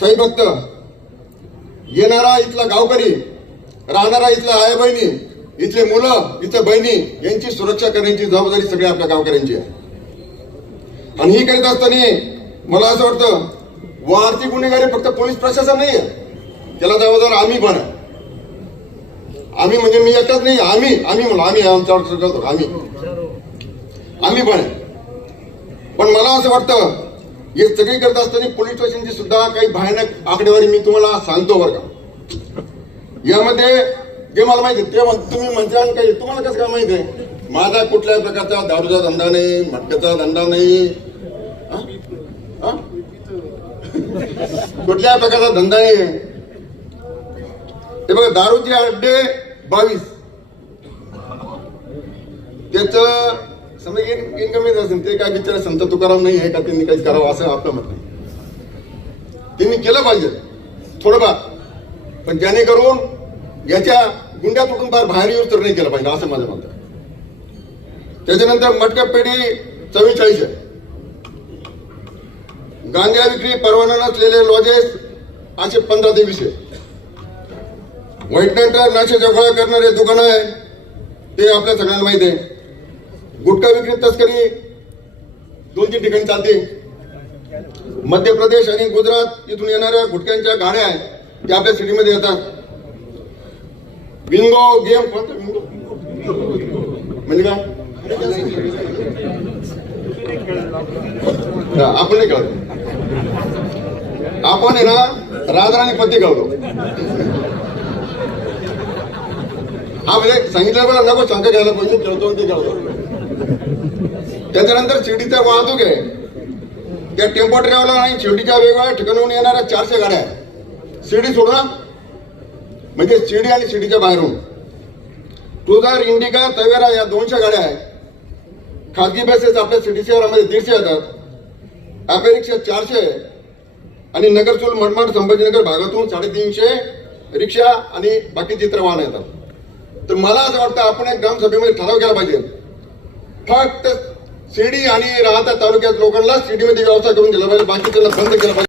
सई भक्त येणारा इथला गावकरी राहणारा इथला आया बहिणी इथले मुलं इथल्या बहिणी यांची सुरक्षा करण्याची जबाबदारी सगळ्या आपल्या गावकऱ्यांची आहे. आणि ही करीत असताना मला असं वाटतं व आर्थिक गुन्हेगारी फक्त पोलीस प्रशासन नाही आहे त्याला जबाबदार आम्ही पण आहे. आम्ही म्हणजे मी एकटाच नाही आम्ही आम्ही म्हणून आम्ही आमच्यावर आम्ही. आम्ही पण आहे. पण मला असं वाटतं हे सगळी करत असताना पोलीस स्टेशनची सुद्धा काही भयानक आकडेवारी मी तुम्हाला सांगतो बरं का. यामध्ये जे मला माहिती ते तुम्ही म्हणता काही तुम्हाला कसं काय माहिती आहे? माझा कुठल्याही प्रकारचा दारूचा धंदा नाही मटक्याचा धंदा नाही. कुठल्याही प्रकारचा धंदा नाही. आहे. बघा दारूचे अड्डे बावीस. त्याच समजा इन- इन्कम असेल ते काय विचार संत तुकाराम नाही आहे का? त्यांनी काही करावं असं आपलं मत नाही. त्यांनी केलं पाहिजे. थोडंफार. पण जेणेकरून याच्या गुंड्या तुटून फार बाहेर येऊन तर नाही केलं पाहिजे असं माझं म्हणतं त्याच्यानंतर मटका पेढी चव्वेचाळीस आहे. गांजा विक्री परवाना नसलेले लॉजेस असे पंधरा ते वीस आहे व्हाईट नाशाच्या गोळा करणारे दुकान आहे. ते आपल्या सगळ्यांना माहिती आहे. गुटखा विक्री तस्करी. दोन तीन ठिकाणी चालते. मध्य प्रदेश आणि गुजरात इथून येणाऱ्या गुटख्यांच्या गाड्या आहेत त्या आपल्या सिटीमध्ये येतात. बिंगो गेम म्हणजे काय? आपण नाही कळत आपण आहे ना राजराणी पती कळतो हा म्हणजे सांगितलं बरं नको शंका घ्यायला पाहिजे खेळतो ते खेळतो. त्याच्यानंतर शिर्डीचा वाहतूक आहे. त्या टेम्पो ट्रॅव्हलर आणि शिर्डीच्या वेगवेगळ्या ठिकाणून येणाऱ्या चारशे गाड्या आहेत. शिर्डी सोडणार म्हणजे शिर्डी आणि शिर्डीच्या बाहेरून. क्रुझर इंडिका तवेरा या दोनशे गाड्या आहेत. खाजगी बसेस आपल्या सिटी शहरामध्ये दीडशे येतात. ॲपे रिक्षा चारशे आणि नगरचूल मनमाड संभाजीनगर भागातून साडेतीनशे रिक्षा आणि बाकीची इतर वाहन येतात. तर मला असं वाटतं आपण एक ग्रामसभेमध्ये ठराव केला पाहिजे. फक्त शिर्डी आणि राहता तालुक्यात लोकांना शिर्डीमध्ये व्यवसाय करून दिला पाहिजे. बाकी त्यांना बंद केला पाहिजे.